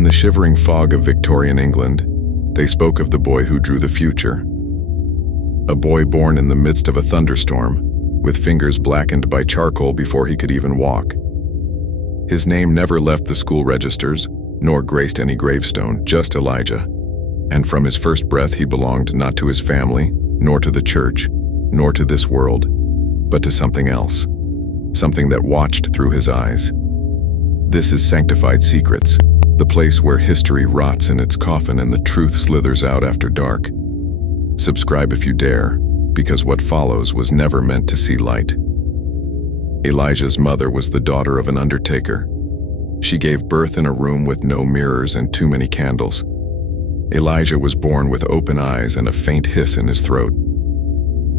In the shivering fog of Victorian England, they spoke of the boy who drew the future. A boy born in the midst of a thunderstorm, with fingers blackened by charcoal before he could even walk. His name never left the school registers, nor graced any gravestone, just Elijah. And from his first breath he belonged not to his family, nor to the church, nor to this world, but to something else, something that watched through his eyes. This is Sanctified Secrets, the place where history rots in its coffin and the truth slithers out after dark. Subscribe if you dare, because what follows was never meant to see light. Elijah's mother was the daughter of an undertaker. She gave birth in a room with no mirrors and too many candles. Elijah was born with open eyes and a faint hiss in his throat.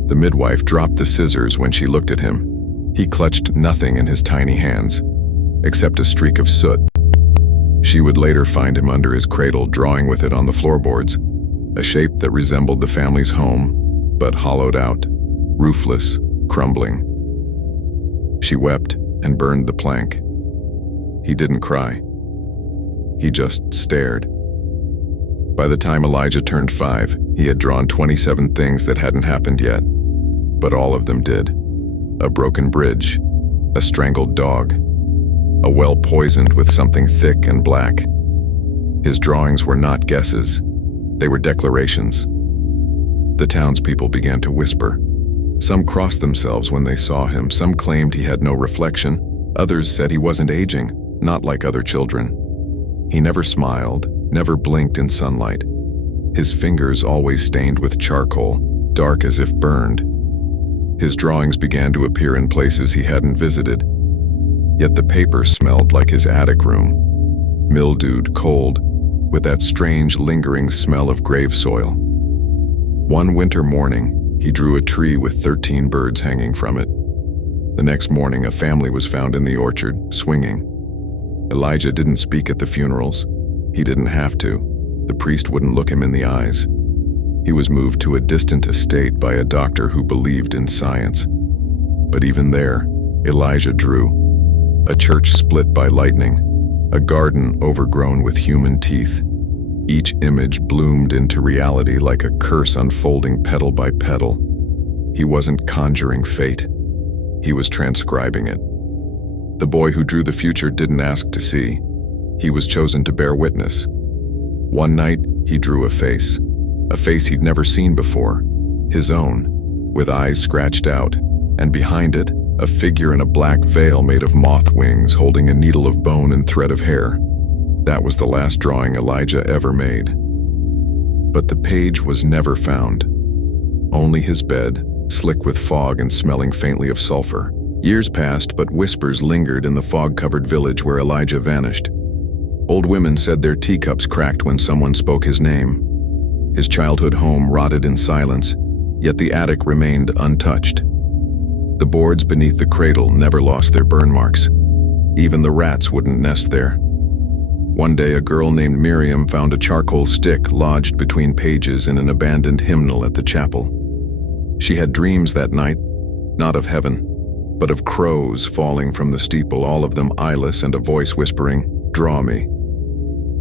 The midwife dropped the scissors when she looked at him. He clutched nothing in his tiny hands, except a streak of soot. She would later find him under his cradle drawing with it on the floorboards, a shape that resembled the family's home, but hollowed out, roofless, crumbling. She wept and burned the plank. He didn't cry. He just stared. By the time Elijah turned 5, he had drawn 27 things that hadn't happened yet, but all of them did. A broken bridge, a strangled dog, a well poisoned with something thick and black. His drawings were not guesses, they were declarations. The townspeople began to whisper. Some crossed themselves when they saw him, some claimed he had no reflection, others said he wasn't aging, not like other children. He never smiled, never blinked in sunlight. His fingers always stained with charcoal, dark as if burned. His drawings began to appear in places he hadn't visited, yet the paper smelled like his attic room, mildewed, cold, with that strange lingering smell of grave soil. One winter morning, he drew a tree with 13 birds hanging from it. The next morning, a family was found in the orchard, swinging. Elijah didn't speak at the funerals. He didn't have to. The priest wouldn't look him in the eyes. He was moved to a distant estate by a doctor who believed in science. But even there, Elijah drew. A church split by lightning, a garden overgrown with human teeth. Each image bloomed into reality like a curse unfolding petal by petal. He wasn't conjuring fate. He was transcribing it. The boy who drew the future didn't ask to see. He was chosen to bear witness. One night, he drew a face he'd never seen before, his own, with eyes scratched out, and behind it, a figure in a black veil made of moth wings holding a needle of bone and thread of hair. That was the last drawing Elijah ever made. But the page was never found. Only his bed, slick with fog and smelling faintly of sulfur. Years passed, but whispers lingered in the fog-covered village where Elijah vanished. Old women said their teacups cracked when someone spoke his name. His childhood home rotted in silence, yet the attic remained untouched. The boards beneath the cradle never lost their burn marks. Even the rats wouldn't nest there. One day, a girl named Miriam found a charcoal stick lodged between pages in an abandoned hymnal at the chapel. She had dreams that night, not of heaven, but of crows falling from the steeple, all of them eyeless, and a voice whispering, "Draw me."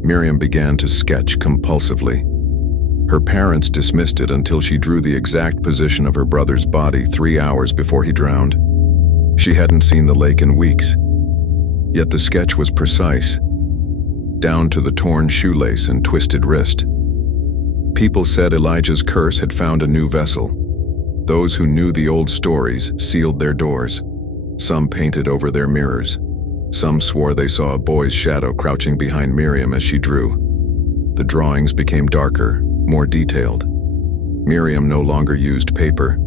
Miriam began to sketch compulsively. Her parents dismissed it until she drew the exact position of her brother's body 3 hours before he drowned. She hadn't seen the lake in weeks, yet the sketch was precise, down to the torn shoelace and twisted wrist. People said Elijah's curse had found a new vessel. Those who knew the old stories sealed their doors. Some painted over their mirrors. Some swore they saw a boy's shadow crouching behind Miriam as she drew. The drawings became darker, more detailed. Miriam no longer used paper.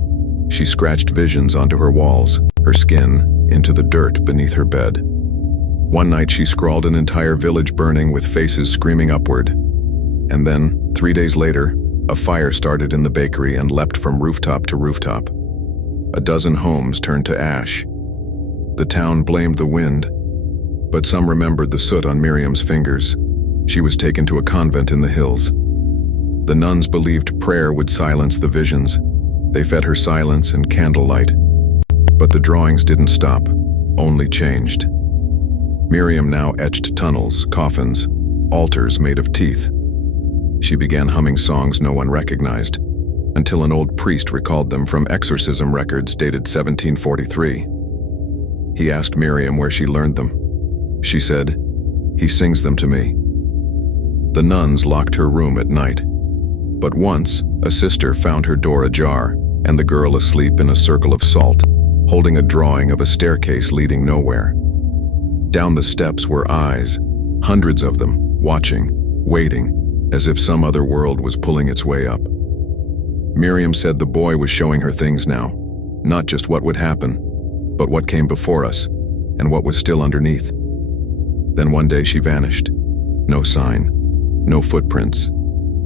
She scratched visions onto her walls, her skin into the dirt beneath her bed. One night she scrawled an entire village burning with faces screaming upward. And then, 3 days later, a fire started in the bakery and leapt from rooftop to rooftop. A dozen homes turned to ash. The town blamed the wind, but some remembered the soot on Miriam's fingers. She was taken to a convent in the hills. The nuns believed prayer would silence the visions. They fed her silence and candlelight. But the drawings didn't stop, only changed. Miriam now etched tunnels, coffins, altars made of teeth. She began humming songs no one recognized, until an old priest recalled them from exorcism records dated 1743. He asked Miriam where she learned them. She said, "He sings them to me." The nuns locked her room at night. But once, a sister found her door ajar and the girl asleep in a circle of salt, holding a drawing of a staircase leading nowhere. Down the steps were eyes, hundreds of them, watching, waiting, as if some other world was pulling its way up. Miriam said the boy was showing her things now, not just what would happen, but what came before us, and what was still underneath. Then one day she vanished. No sign, no footprints,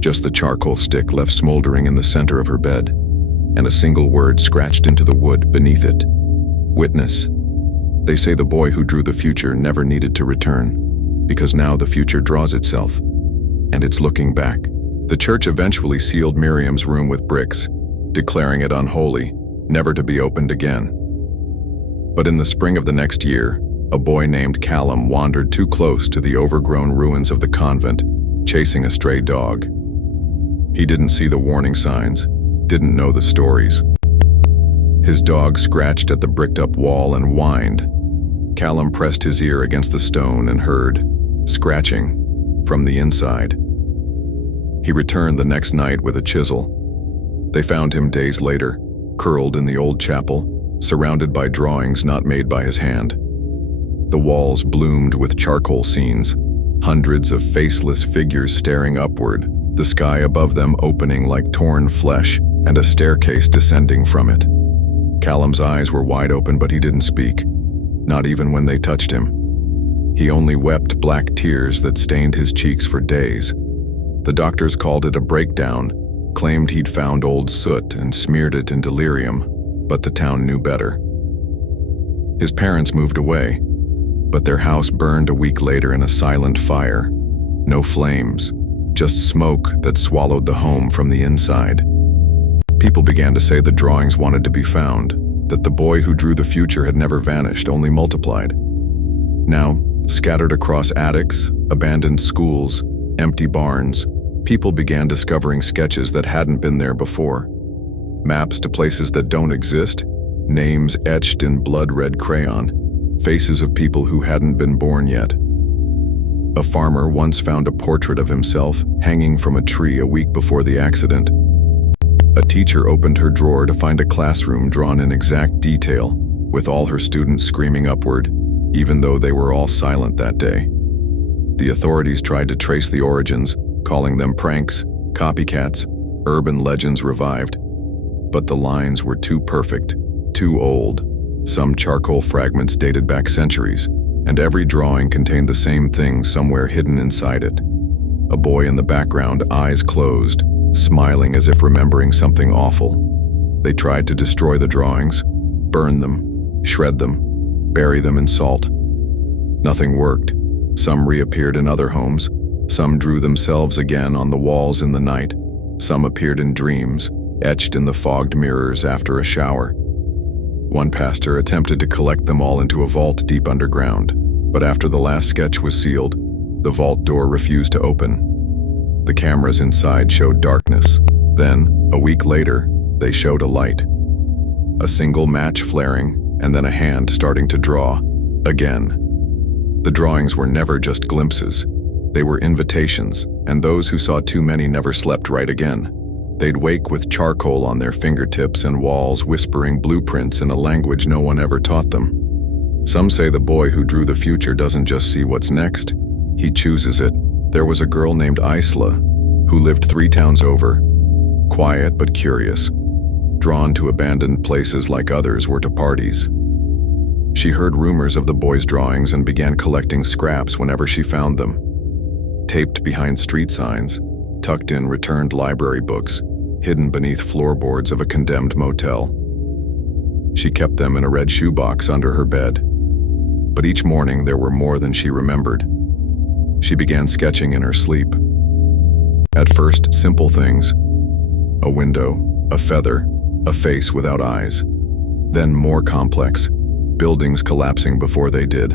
just the charcoal stick left smoldering in the center of her bed, and a single word scratched into the wood beneath it. Witness. They say the boy who drew the future never needed to return, because now the future draws itself, and it's looking back. The church eventually sealed Miriam's room with bricks, declaring it unholy, never to be opened again. But in the spring of the next year, a boy named Callum wandered too close to the overgrown ruins of the convent, chasing a stray dog. He didn't see the warning signs, didn't know the stories. His dog scratched at the bricked-up wall and whined. Callum pressed his ear against the stone and heard, scratching, from the inside. He returned the next night with a chisel. They found him days later, curled in the old chapel, surrounded by drawings not made by his hand. The walls bloomed with charcoal scenes, hundreds of faceless figures staring upward, the sky above them opening like torn flesh, and a staircase descending from it. Callum's eyes were wide open, but he didn't speak, not even when they touched him. He only wept black tears that stained his cheeks for days. The doctors called it a breakdown, claimed he'd found old soot and smeared it in delirium, but the town knew better. His parents moved away, but their house burned a week later in a silent fire. No flames, just smoke that swallowed the home from the inside. People began to say the drawings wanted to be found, that the boy who drew the future had never vanished, only multiplied. Now, scattered across attics, abandoned schools, empty barns, people began discovering sketches that hadn't been there before. Maps to places that don't exist, names etched in blood-red crayon, faces of people who hadn't been born yet. A farmer once found a portrait of himself hanging from a tree a week before the accident. A teacher opened her drawer to find a classroom drawn in exact detail, with all her students screaming upward, even though they were all silent that day. The authorities tried to trace the origins, calling them pranks, copycats, urban legends revived. But the lines were too perfect, too old. Some charcoal fragments dated back centuries, and every drawing contained the same thing somewhere hidden inside it. A boy in the background, eyes closed, smiling as if remembering something awful. They tried to destroy the drawings, burn them, shred them, bury them in salt. Nothing worked. Some reappeared in other homes. Some drew themselves again on the walls in the night. Some appeared in dreams, etched in the fogged mirrors after a shower. One pastor attempted to collect them all into a vault deep underground, but after the last sketch was sealed, the vault door refused to open. The cameras inside showed darkness. Then, a week later, they showed a light. A single match flaring, and then a hand starting to draw, again. The drawings were never just glimpses. They were invitations, and those who saw too many never slept right again. They'd wake with charcoal on their fingertips and walls whispering blueprints in a language no one ever taught them. Some say the boy who drew the future doesn't just see what's next, he chooses it. There was a girl named Isla, who lived 3 towns over, quiet but curious, drawn to abandoned places like others were to parties. She heard rumors of the boy's drawings and began collecting scraps whenever she found them. Taped behind street signs, tucked in returned library books, hidden beneath floorboards of a condemned motel. She kept them in a red shoebox under her bed. But each morning there were more than she remembered. She began sketching in her sleep. At first, simple things. A window, a feather, a face without eyes. Then more complex, buildings collapsing before they did.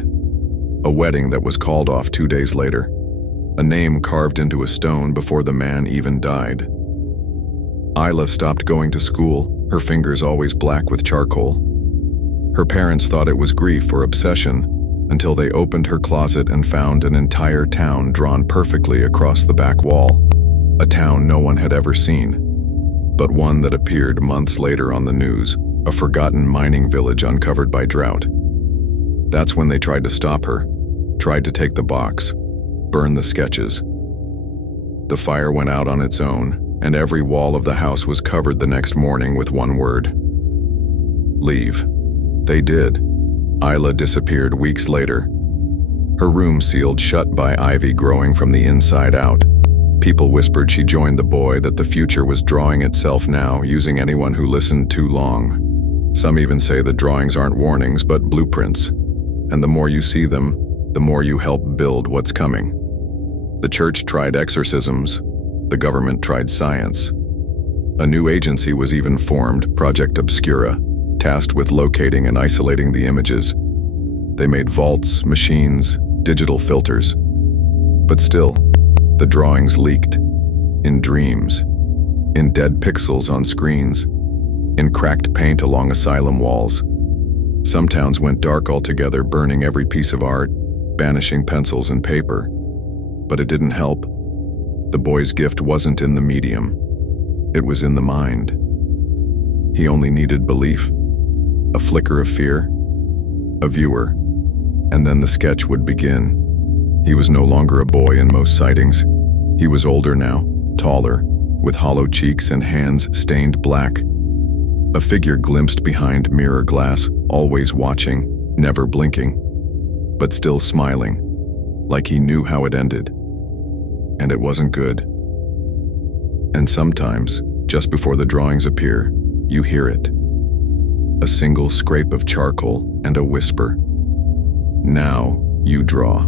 A wedding that was called off 2 days later. a name carved into a stone before the man even died. Isla stopped going to school, her fingers always black with charcoal. Her parents thought it was grief or obsession until they opened her closet and found an entire town drawn perfectly across the back wall. A town no one had ever seen, but one that appeared months later on the news, a forgotten mining village uncovered by drought. That's when they tried to stop her, tried to take the box, burn the sketches. The fire went out on its own, and every wall of the house was covered the next morning with one word: leave. They did. Isla disappeared weeks later. Her room sealed shut by ivy growing from the inside out. People whispered she joined the boy, that the future was drawing itself now, using anyone who listened too long. Some even say the drawings aren't warnings, but blueprints. And the more you see them, the more you help build what's coming. The church tried exorcisms. The government tried science. A new agency was even formed, Project Obscura, tasked with locating and isolating the images. They made vaults, machines, digital filters. But still, the drawings leaked. In dreams, in dead pixels on screens, in cracked paint along asylum walls. Some towns went dark altogether, burning every piece of art, banishing pencils and paper. But it didn't help. The boy's gift wasn't in the medium. It was in the mind. He only needed belief, a flicker of fear, a viewer, and then the sketch would begin. He was no longer a boy in most sightings. He was older now, taller, with hollow cheeks and hands stained black. A figure glimpsed behind mirror glass, always watching, never blinking, but still smiling, like he knew how it ended. And it wasn't good. And sometimes, just before the drawings appear, you hear it. A single scrape of charcoal and a whisper. Now you draw.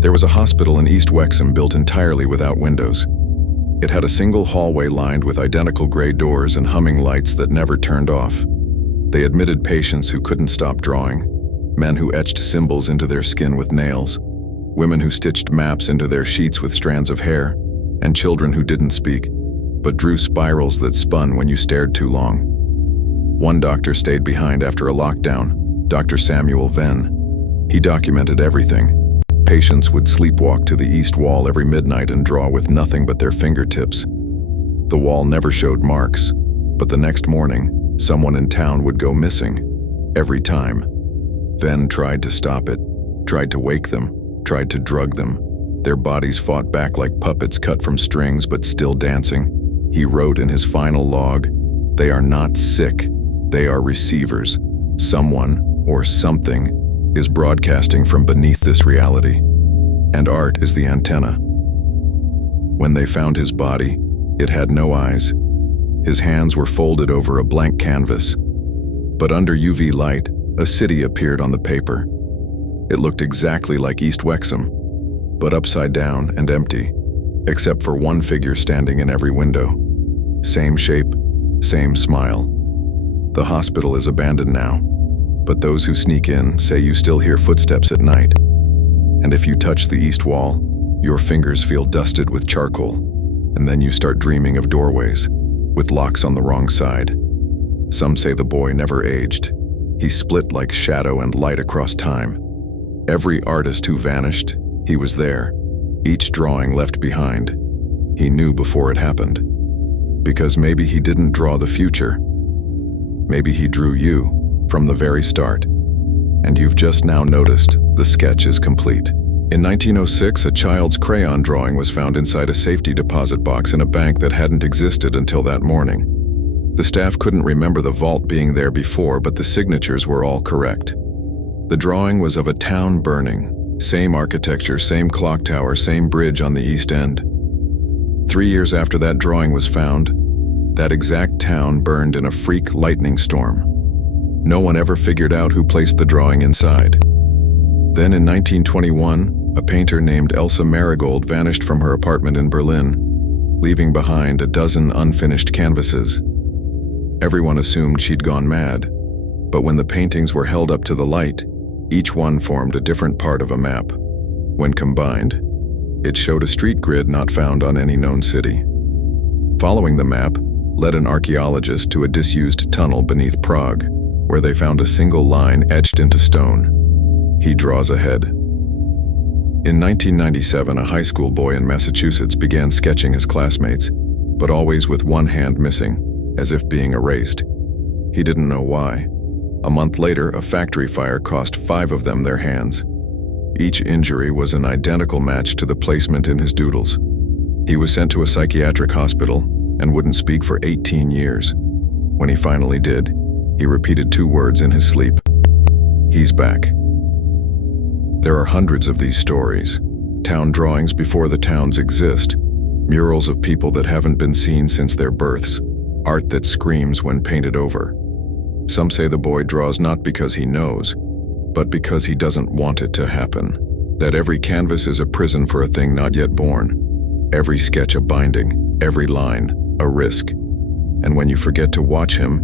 There was a hospital in East Wexham built entirely without windows. It had a single hallway lined with identical gray doors and humming lights that never turned off. They admitted patients who couldn't stop drawing, men who etched symbols into their skin with nails, women who stitched maps into their sheets with strands of hair, and children who didn't speak, but drew spirals that spun when you stared too long. One doctor stayed behind after a lockdown, Dr. Samuel Venn. He documented everything. Patients would sleepwalk to the east wall every midnight and draw with nothing but their fingertips. The wall never showed marks, but the next morning, someone in town would go missing. Every time. Venn tried to stop it, tried to wake them, tried to drug them. Their bodies fought back like puppets cut from strings but still dancing. He wrote in his final log, "They are not sick, they are receivers. Someone, or something, is broadcasting from beneath this reality. And art is the antenna." When they found his body, it had no eyes. His hands were folded over a blank canvas. But under UV light, a city appeared on the paper. It looked exactly like East Wexham, but upside down and empty, except for one figure standing in every window. Same shape, same smile. The hospital is abandoned now, but those who sneak in say you still hear footsteps at night. And if you touch the east wall, your fingers feel dusted with charcoal, and then you start dreaming of doorways, with locks on the wrong side. Some say the boy never aged. He split like shadow and light across time. Every artist who vanished, he was there. Each drawing left behind. He knew before it happened. Because maybe he didn't draw the future. Maybe he drew you from the very start. And you've just now noticed the sketch is complete. In 1906, a child's crayon drawing was found inside a safety deposit box in a bank that hadn't existed until that morning. The staff couldn't remember the vault being there before, but the signatures were all correct. The drawing was of a town burning. Same architecture, same clock tower, same bridge on the east end. 3 years after that drawing was found, that exact town burned in a freak lightning storm. No one ever figured out who placed the drawing inside. Then in 1921, a painter named Elsa Marigold vanished from her apartment in Berlin, leaving behind a dozen unfinished canvases. Everyone assumed she'd gone mad, but when the paintings were held up to the light, each one formed a different part of a map. When combined, It showed a street grid not found on any known city. Following the map led an archaeologist to a disused tunnel beneath Prague, where they found a single line etched into stone. He draws ahead. In 1997, a high school boy in Massachusetts began sketching his classmates, but always with one hand missing, as if being erased. He didn't know why. A month later, a factory fire cost 5 of them their hands. Each injury was an identical match to the placement in his doodles. He was sent to a psychiatric hospital and wouldn't speak for 18 years. When he finally did, he repeated 2 words in his sleep: "He's back." There are hundreds of these stories. Town drawings before the towns exist, murals of people that haven't been seen since their births, art that screams when painted over. Some say the boy draws not because he knows, but because he doesn't want it to happen. That every canvas is a prison for a thing not yet born. Every sketch a binding, every line a risk. And when you forget to watch him,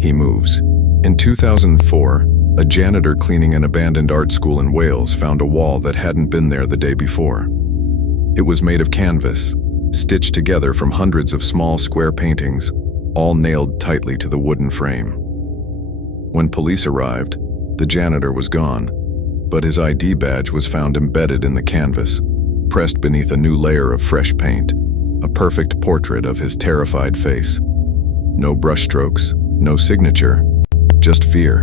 he moves. In 2004, a janitor cleaning an abandoned art school in Wales found a wall that hadn't been there the day before. It was made of canvas, stitched together from hundreds of small square paintings, all nailed tightly to the wooden frame. When police arrived, the janitor was gone, but his ID badge was found embedded in the canvas, pressed beneath a new layer of fresh paint, a perfect portrait of his terrified face. No brushstrokes, no signature, just fear.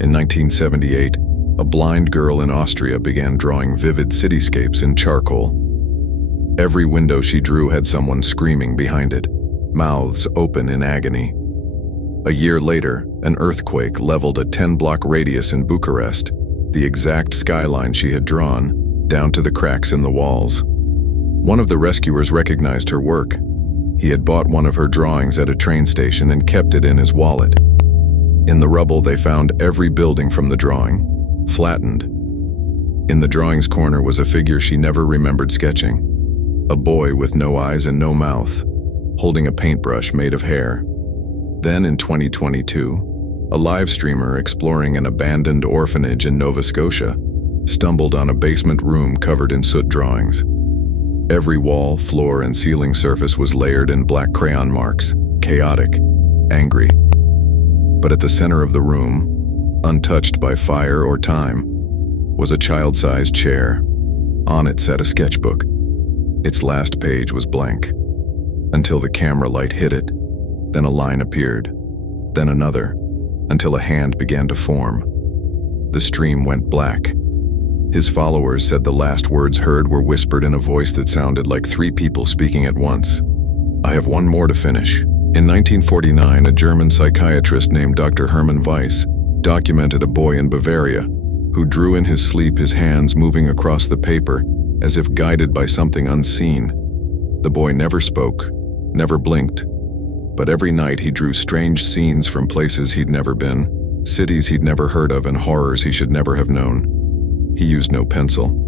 In 1978, a blind girl in Austria began drawing vivid cityscapes in charcoal. Every window she drew had someone screaming behind it, mouths open in agony. A year later, an earthquake leveled a 10-block radius in Bucharest, the exact skyline she had drawn, down to the cracks in the walls. One of the rescuers recognized her work. He had bought one of her drawings at a train station and kept it in his wallet. In the rubble, they found every building from the drawing, flattened. In the drawing's corner was a figure she never remembered sketching, a boy with no eyes and no mouth, holding a paintbrush made of hair. Then in 2022, a live streamer exploring an abandoned orphanage in Nova Scotia stumbled on a basement room covered in soot drawings. Every wall, floor, and ceiling surface was layered in black crayon marks, chaotic, angry. But at the center of the room, untouched by fire or time, was a child-sized chair. On it sat a sketchbook. Its last page was blank, until the camera light hit it. Then a line appeared, then another, until a hand began to form. The stream went black. His followers said the last words heard were whispered in a voice that sounded like 3 people speaking at once. "I have one more to finish." In 1949, a German psychiatrist named Dr. Hermann Weiss documented a boy in Bavaria who drew in his sleep, his hands moving across the paper as if guided by something unseen. The boy never spoke, never blinked, but every night he drew strange scenes from places he'd never been, cities he'd never heard of, and horrors he should never have known. He used no pencil.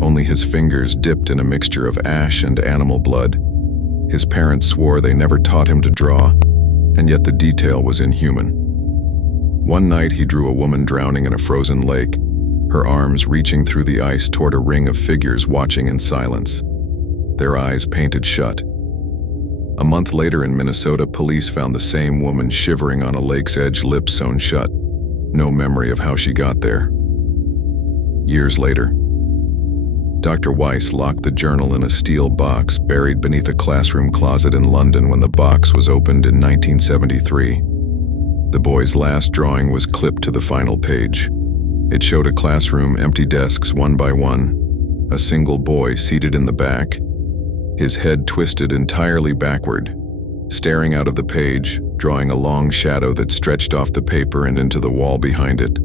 Only his fingers dipped in a mixture of ash and animal blood. His parents swore they never taught him to draw, and yet the detail was inhuman. One night he drew a woman drowning in a frozen lake, her arms reaching through the ice toward a ring of figures watching in silence, their eyes painted shut. A month later in Minnesota, police found the same woman shivering on a lake's edge, lips sewn shut. No memory of how she got there. Years later, Dr. Weiss locked the journal in a steel box buried beneath a classroom closet in London when the box was opened in 1973. The boy's last drawing was clipped to the final page. It showed a classroom, empty desks one by one, a single boy seated in the back, his head twisted entirely backward, staring out of the page, drawing a long shadow that stretched off the paper and into the wall behind it.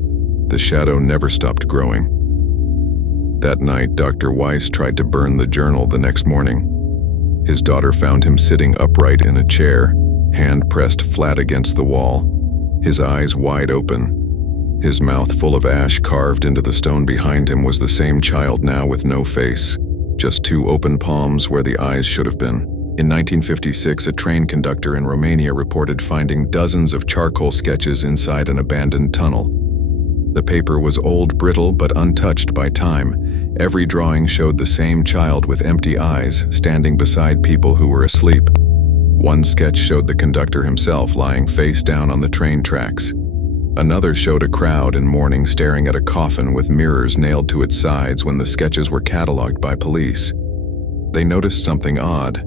The shadow never stopped growing. That night, Dr. Weiss tried to burn the journal the next morning. His daughter found him sitting upright in a chair, hand pressed flat against the wall, his eyes wide open. His mouth full of ash carved into the stone behind him was the same child now with no face, just 2 open palms where the eyes should have been. In 1956, a train conductor in Romania reported finding dozens of charcoal sketches inside an abandoned tunnel. The paper was old, brittle, but untouched by time. Every drawing showed the same child with empty eyes, standing beside people who were asleep. One sketch showed the conductor himself lying face down on the train tracks. Another showed a crowd in mourning staring at a coffin with mirrors nailed to its sides when the sketches were catalogued by police. They noticed something odd.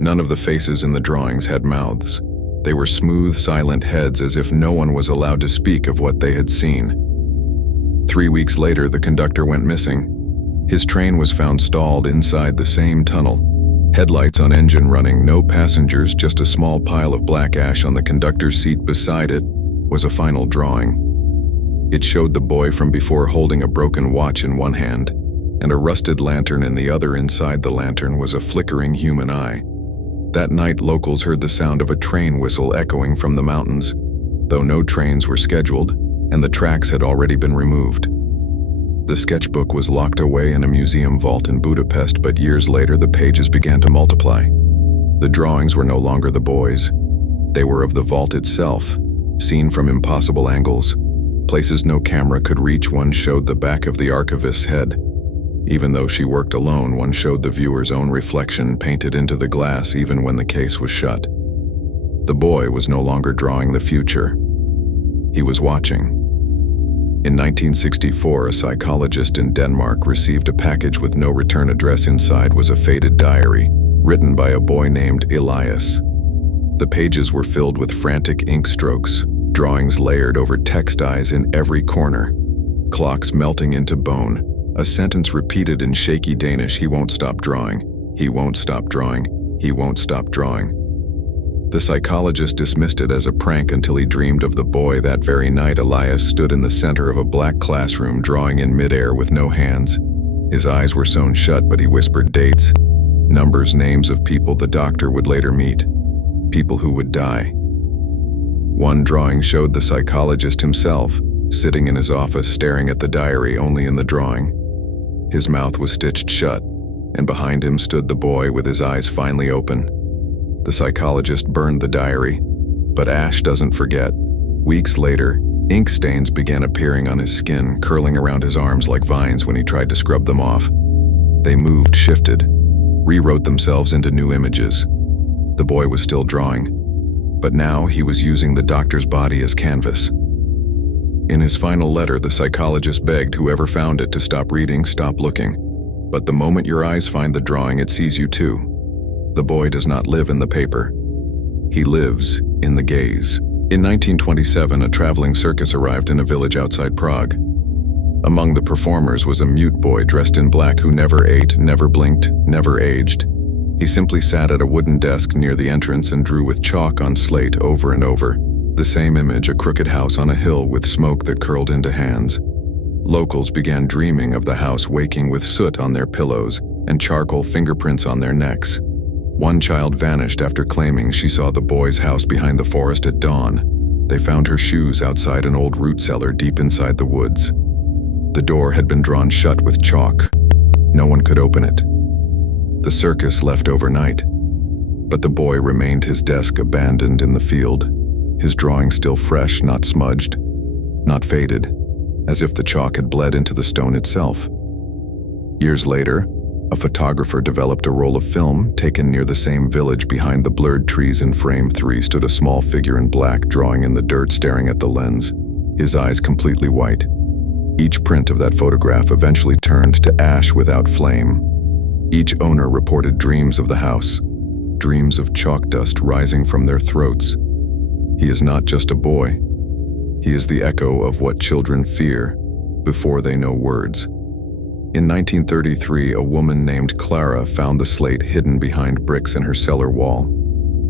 None of the faces in the drawings had mouths. They were smooth, silent heads, as if no one was allowed to speak of what they had seen. 3 weeks later, the conductor went missing. His train was found stalled inside the same tunnel. Headlights on engine running, no passengers, just a small pile of black ash on the conductor's seat. Beside it was a final drawing. It showed the boy from before holding a broken watch in one hand and a rusted lantern in the other. Inside the lantern was a flickering human eye. That night, locals heard the sound of a train whistle echoing from the mountains, though no trains were scheduled and the tracks had already been removed. The sketchbook was locked away in a museum vault in Budapest, but years later the pages began to multiply. The drawings were no longer the boy's. They were of the vault itself, seen from impossible angles. Places no camera could reach. One showed the back of the archivist's head. Even though she worked alone, one showed the viewer's own reflection painted into the glass even when the case was shut. The boy was no longer drawing the future. He was watching. In 1964, a psychologist in Denmark received a package with no return address. Inside was a faded diary, written by a boy named Elias. The pages were filled with frantic ink strokes, drawings layered over text eyes in every corner, clocks melting into bone, a sentence repeated in shaky Danish: "He won't stop drawing, he won't stop drawing, he won't stop drawing." The psychologist dismissed it as a prank until he dreamed of the boy. That very night, Elias stood in the center of a black classroom, drawing in midair with no hands. His eyes were sewn shut, but he whispered dates, numbers, names of people the doctor would later meet, people who would die. One drawing showed the psychologist himself, sitting in his office staring at the diary. Only in the drawing, his mouth was stitched shut, and behind him stood the boy with his eyes finally open. The psychologist burned the diary, but ash doesn't forget. Weeks later, ink stains began appearing on his skin, curling around his arms like vines when he tried to scrub them off. They moved, shifted, rewrote themselves into new images. The boy was still drawing, but now he was using the doctor's body as canvas. In his final letter, the psychologist begged whoever found it to stop reading, stop looking. But the moment your eyes find the drawing, it sees you too. The boy does not live in the paper. He lives in the gaze. In 1927, a traveling circus arrived in a village outside Prague. Among the performers was a mute boy dressed in black who never ate, never blinked, never aged. He simply sat at a wooden desk near the entrance and drew with chalk on slate over and over the same image: a crooked house on a hill with smoke that curled into hands. Locals began dreaming of the house, waking with soot on their pillows and charcoal fingerprints on their necks. One child vanished after claiming she saw the boy's house behind the forest at dawn. They found her shoes outside an old root cellar deep inside the woods. The door had been drawn shut with chalk. No one could open it. The circus left overnight, but the boy remained his desk abandoned in the field, his drawing still fresh, not smudged, not faded, as if the chalk had bled into the stone itself. Years later, a photographer developed a roll of film taken near the same village. Behind the blurred trees in frame 3 stood a small figure in black, drawing in the dirt, staring at the lens, his eyes completely white. Each print of that photograph eventually turned to ash without flame. Each owner reported dreams of the house, dreams of chalk dust rising from their throats. He is not just a boy. He is the echo of what children fear before they know words. In 1933, a woman named Clara found the slate hidden behind bricks in her cellar wall.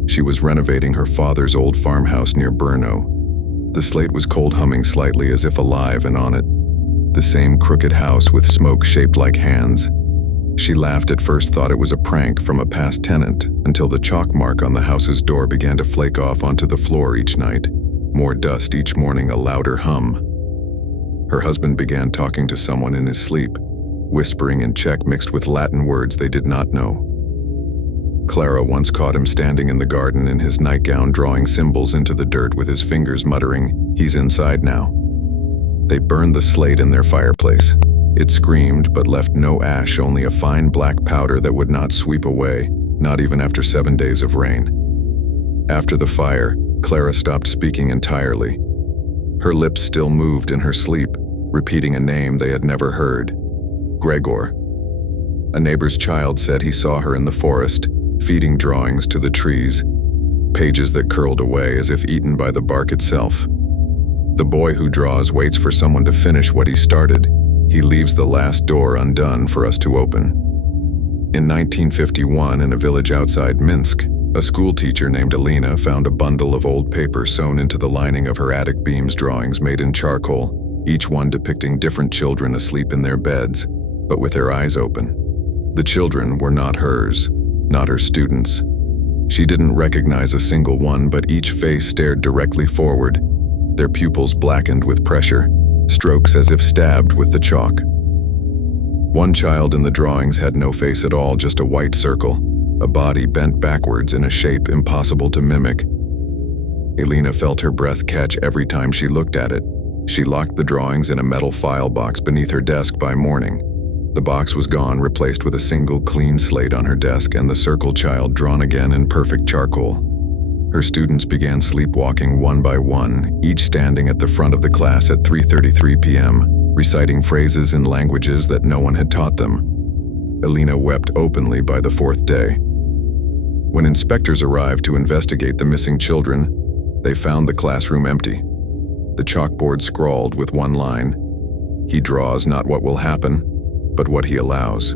She was renovating her father's old farmhouse near Brno. The slate was cold, humming slightly as if alive, and on it, the same crooked house with smoke shaped like hands. She laughed at first, thought it was a prank from a past tenant, until the chalk mark on the house's door began to flake off onto the floor each night. More dust each morning, a louder hum. Her husband began talking to someone in his sleep, whispering in Czech mixed with Latin words they did not know. Clara once caught him standing in the garden in his nightgown, drawing symbols into the dirt with his fingers, muttering, "He's inside now." They burned the slate in their fireplace. It screamed but left no ash, only a fine black powder that would not sweep away, not even after 7 days of rain. After the fire, Clara stopped speaking entirely. Her lips still moved in her sleep, repeating a name they had never heard. Gregor. A neighbor's child said he saw her in the forest, feeding drawings to the trees, pages that curled away as if eaten by the bark itself. The boy who draws waits for someone to finish what he started. He leaves the last door undone for us to open. In 1951, in a village outside Minsk, a schoolteacher named Alina found a bundle of old paper sewn into the lining of her attic beams, drawings made in charcoal, each one depicting different children asleep in their beds, but with their eyes open. The children were not hers, not her students. She didn't recognize a single one, but each face stared directly forward, their pupils blackened with pressure, strokes as if stabbed with the chalk. One child in the drawings had no face at all, just a white circle, a body bent backwards in a shape impossible to mimic. Alina felt her breath catch every time she looked at it. She locked the drawings in a metal file box beneath her desk by morning. The box was gone, replaced with a single clean slate on her desk and the circle child drawn again in perfect charcoal. Her students began sleepwalking one by one, each standing at the front of the class at 3:33 p.m., reciting phrases in languages that no one had taught them. Alina wept openly by the fourth day. When inspectors arrived to investigate the missing children, they found the classroom empty. The chalkboard scrawled with one line, "He draws not what will happen, but what he allows."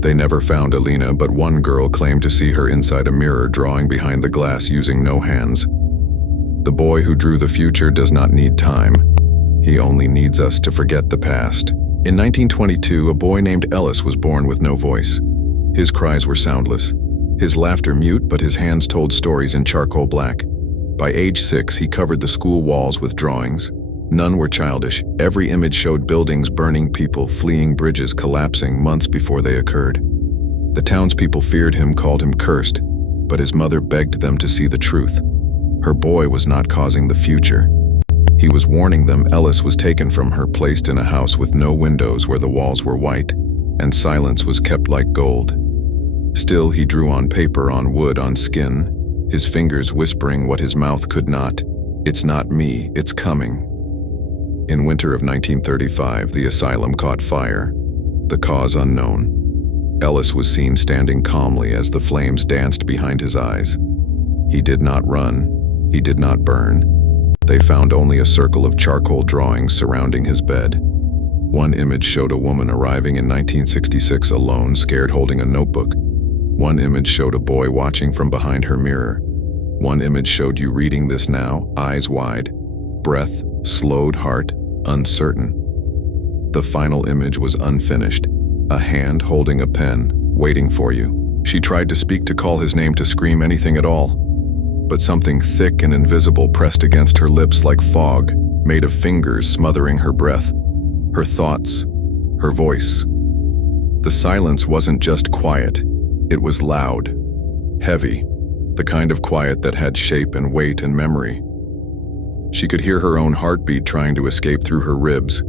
They never found Alina, but one girl claimed to see her inside a mirror drawing behind the glass using no hands. The boy who drew the future does not need time. He only needs us to forget the past. In 1922, a boy named Ellis was born with no voice. His cries were soundless, his laughter mute, but his hands told stories in charcoal black. By age 6, he covered the school walls with drawings. None were childish. Every image showed buildings burning, people fleeing, bridges collapsing months before they occurred. The townspeople feared him, called him cursed, but his mother begged them to see the truth. Her boy was not causing the future. He was warning them. Ellis was taken from her, placed in a house with no windows where the walls were white, and silence was kept like gold. Still, he drew on paper, on wood, on skin, his fingers whispering what his mouth could not. "It's not me, it's coming." In winter of 1935, the asylum caught fire, the cause unknown. Ellis was seen standing calmly as the flames danced behind his eyes. He did not run, he did not burn. They found only a circle of charcoal drawings surrounding his bed. One image showed a woman arriving in 1966 alone, scared, holding a notebook. One image showed a boy watching from behind her mirror. One image showed you reading this now, eyes wide, breath slowed, heart uncertain. The final image was unfinished, a hand holding a pen, waiting for you. She tried to speak, to call his name, to scream anything at all. But something thick and invisible pressed against her lips like fog, made of fingers smothering her breath, her thoughts, her voice. The silence wasn't just quiet, it was loud, heavy, the kind of quiet that had shape and weight and memory. She could hear her own heartbeat trying to escape through her ribs,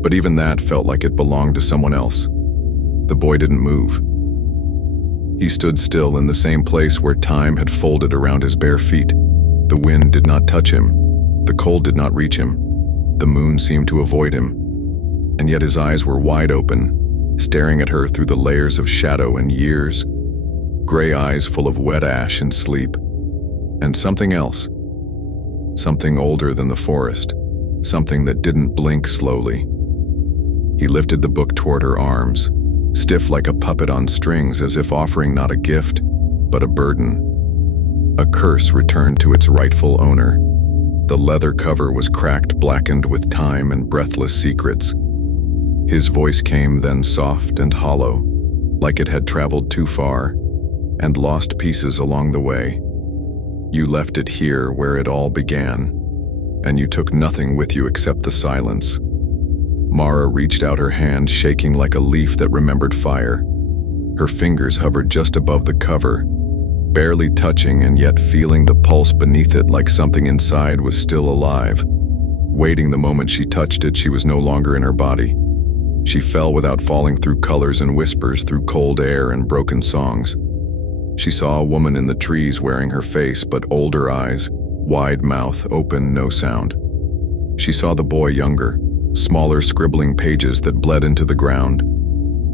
but even that felt like it belonged to someone else. The boy didn't move. He stood still in the same place where time had folded around his bare feet. The wind did not touch him. The cold did not reach him. The moon seemed to avoid him. And yet his eyes were wide open, staring at her through the layers of shadow and years. Gray eyes full of wet ash and sleep. And something else. Something older than the forest. Something that didn't blink slowly. He lifted the book toward her arms, stiff like a puppet on strings, as if offering not a gift, but a burden. A curse returned to its rightful owner. The leather cover was cracked, blackened with time and breathless secrets. His voice came then soft and hollow, like it had traveled too far, and lost pieces along the way. You left it here where it all began, and you took nothing with you except the silence. Mara reached out her hand, shaking like a leaf that remembered fire. Her fingers hovered just above the cover, barely touching and yet feeling the pulse beneath it, like something inside was still alive, waiting the moment she touched it. She was no longer in her body. She fell without falling, through colors and whispers, through cold air and broken songs. She saw a woman in the trees wearing her face, but older eyes, wide mouth, open, no sound. She saw the boy younger, smaller, scribbling pages that bled into the ground.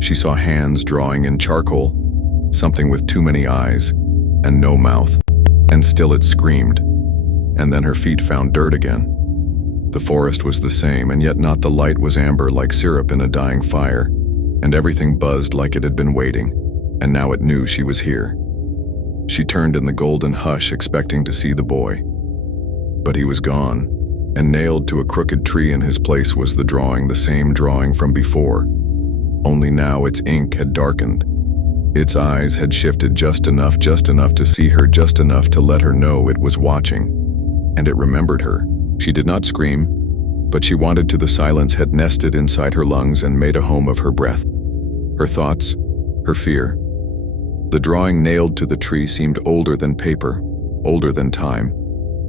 She saw hands drawing in charcoal, something with too many eyes and no mouth, and still it screamed. And then her feet found dirt again. The forest was the same, and yet not. The light was amber like syrup in a dying fire, and everything buzzed like it had been waiting, and now it knew she was here. She turned in the golden hush, expecting to see the boy. But he was gone, and nailed to a crooked tree in his place was the drawing, the same drawing from before. Only now its ink had darkened. Its eyes had shifted just enough to see her, just enough to let her know it was watching. And it remembered her. She did not scream, but she wanted to. The silence had nested inside her lungs and made a home of her breath, her thoughts, her fear. The drawing nailed to the tree seemed older than paper, older than time,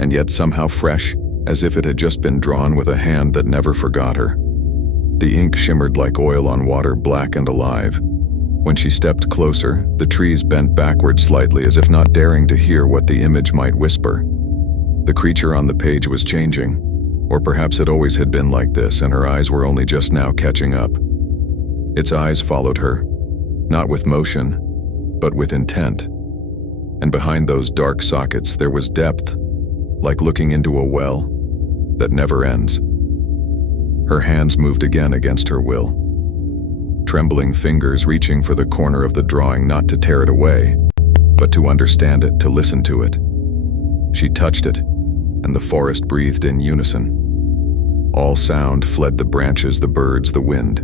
and yet somehow fresh, as if it had just been drawn with a hand that never forgot her. The ink shimmered like oil on water, black and alive. When she stepped closer, the trees bent backward slightly, as if not daring to hear what the image might whisper. The creature on the page was changing, or perhaps it always had been like this, and her eyes were only just now catching up. Its eyes followed her, not with motion, but with intent. And behind those dark sockets there was depth, like looking into a well that never ends. Her hands moved again against her will, trembling fingers reaching for the corner of the drawing, not to tear it away, but to understand it, to listen to it. She touched it, and the forest breathed in unison. All sound fled, the branches, the birds, the wind.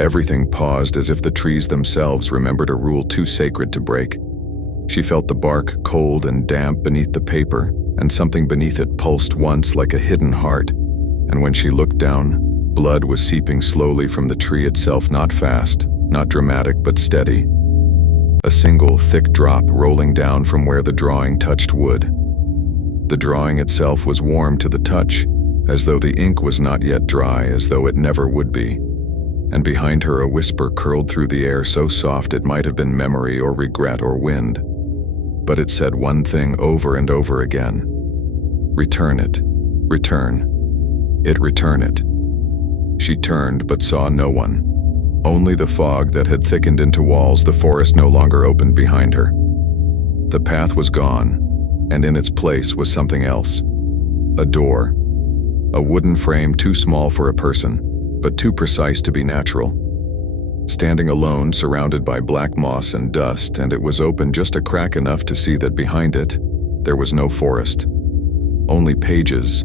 Everything paused, as if the trees themselves remembered a rule too sacred to break. She felt the bark cold and damp beneath the paper, and something beneath it pulsed once like a hidden heart. And when she looked down, blood was seeping slowly from the tree itself, not fast, not dramatic, but steady. A single thick drop rolling down from where the drawing touched wood. The drawing itself was warm to the touch, as though the ink was not yet dry, as though it never would be. And behind her a whisper curled through the air, so soft it might have been memory or regret or wind. But it said one thing over and over again. Return it. Return. It return it. She turned but saw no one. Only the fog that had thickened into walls. The forest no longer opened behind her. The path was gone, and in its place was something else. A door. A wooden frame too small for a person, but too precise to be natural. Standing alone, surrounded by black moss and dust, and it was open just a crack enough to see that behind it, there was no forest. Only pages,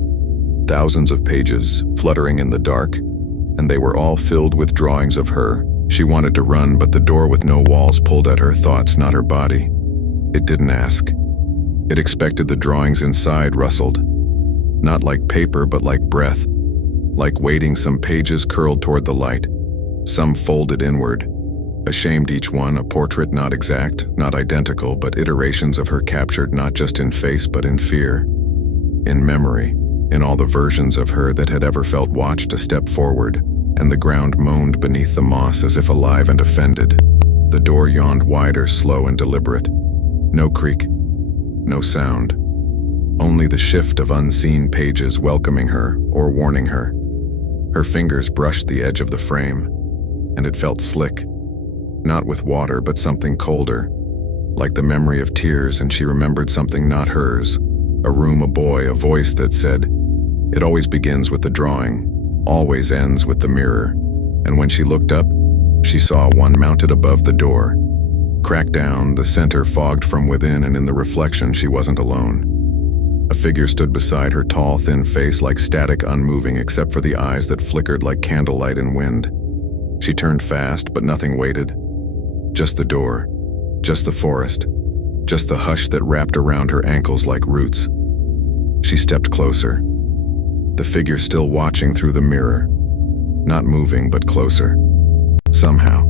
thousands of pages, fluttering in the dark, and they were all filled with drawings of her. She wanted to run, but the door with no walls pulled at her thoughts, not her body. It didn't ask. It expected. The drawings inside rustled. Not like paper, but like breath. Like waiting. Some pages curled toward the light. Some folded inward. Ashamed each one, a portrait not exact, not identical, but iterations of her captured not just in face but in fear. In memory. In all the versions of her that had ever felt watched. A step forward, and the ground moaned beneath the moss as if alive and offended. The door yawned wider, slow and deliberate. No creak. No sound. Only the shift of unseen pages welcoming her or warning her. Her fingers brushed the edge of the frame, and it felt slick. Not with water, but something colder. Like the memory of tears, and she remembered something not hers. A room, a boy, a voice that said, "It always begins with the drawing, always ends with the mirror." And when she looked up, she saw one mounted above the door. Cracked down, the center fogged from within, and in the reflection she wasn't alone. A figure stood beside her, tall, thin face like static, unmoving except for the eyes that flickered like candlelight in wind. She turned fast, but nothing waited. Just the door, just the forest, just the hush that wrapped around her ankles like roots. She stepped closer. The figure still watching through the mirror. Not moving, but closer. Somehow.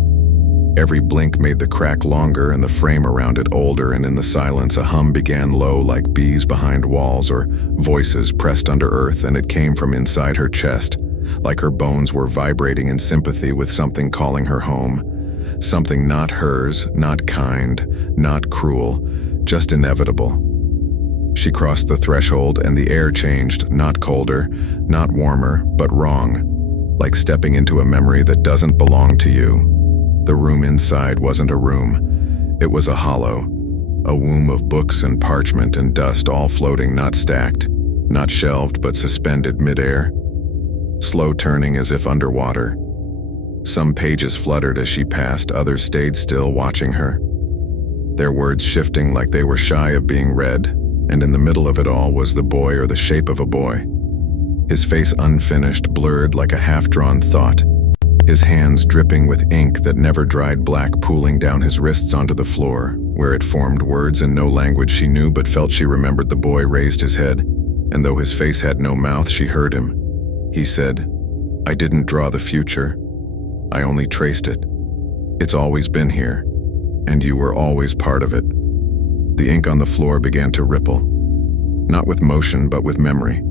Every blink made the crack longer and the frame around it older, and in the silence a hum began low like bees behind walls or voices pressed under earth, and it came from inside her chest, like her bones were vibrating in sympathy with something calling her home. Something not hers, not kind, not cruel, just inevitable. She crossed the threshold and the air changed, not colder, not warmer, but wrong, like stepping into a memory that doesn't belong to you. The room inside wasn't a room. It was a hollow, a womb of books and parchment and dust, all floating, not stacked, not shelved, but suspended midair, slow turning as if underwater. Some pages fluttered as she passed, others stayed still, watching her, their words shifting like they were shy of being read, and in the middle of it all was the boy, or the shape of a boy. His face unfinished, blurred like a half-drawn thought. His hands dripping with ink that never dried, black pooling down his wrists onto the floor, where it formed words in no language she knew but felt she remembered. The boy raised his head, and though his face had no mouth, she heard him. He said, "I didn't draw the future. I only traced it. It's always been here, and you were always part of it." The ink on the floor began to ripple, not with motion but with memory.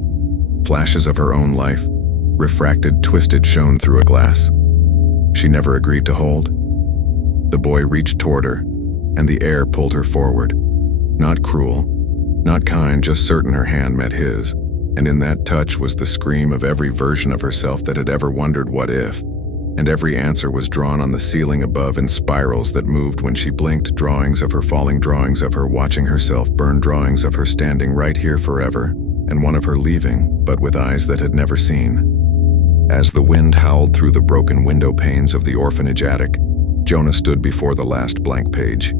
Flashes of her own life, refracted, twisted, shone through a glass she never agreed to hold. The boy reached toward her, and the air pulled her forward. Not cruel, not kind, just certain. Her hand met his, and in that touch was the scream of every version of herself that had ever wondered what if, and every answer was drawn on the ceiling above in spirals that moved when she blinked. Drawings of her falling, drawings of her watching herself burn, drawings of her standing right here forever, and one of her leaving, but with eyes that had never seen. As the wind howled through the broken window panes of the orphanage attic, Jonah stood before the last blank page.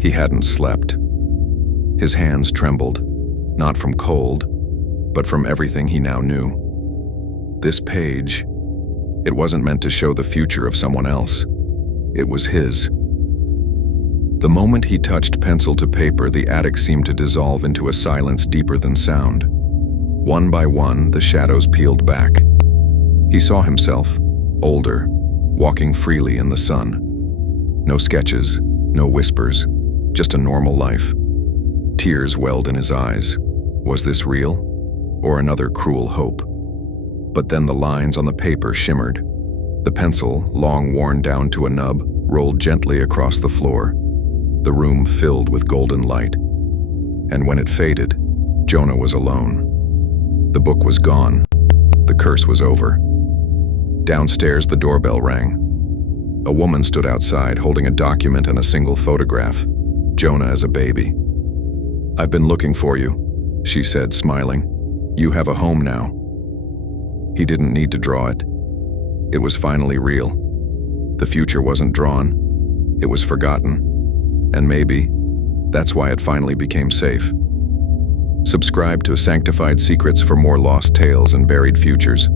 He hadn't slept. His hands trembled, not from cold, but from everything he now knew. This page, it wasn't meant to show the future of someone else. It was his. The moment he touched pencil to paper, the attic seemed to dissolve into a silence deeper than sound. One by one, the shadows peeled back. He saw himself, older, walking freely in the sun. No sketches, no whispers, just a normal life. Tears welled in his eyes. Was this real, or another cruel hope? But then the lines on the paper shimmered. The pencil, long worn down to a nub, rolled gently across the floor. The room filled with golden light. And when it faded, Jonah was alone. The book was gone. The curse was over. Downstairs, the doorbell rang. A woman stood outside, holding a document and a single photograph. Jonah as a baby. "I've been looking for you," she said, smiling. "You have a home now." He didn't need to draw it. It was finally real. The future wasn't drawn. It was forgotten. And maybe that's why it finally became safe. Subscribe to Sanctified Secrets for more lost tales and buried futures.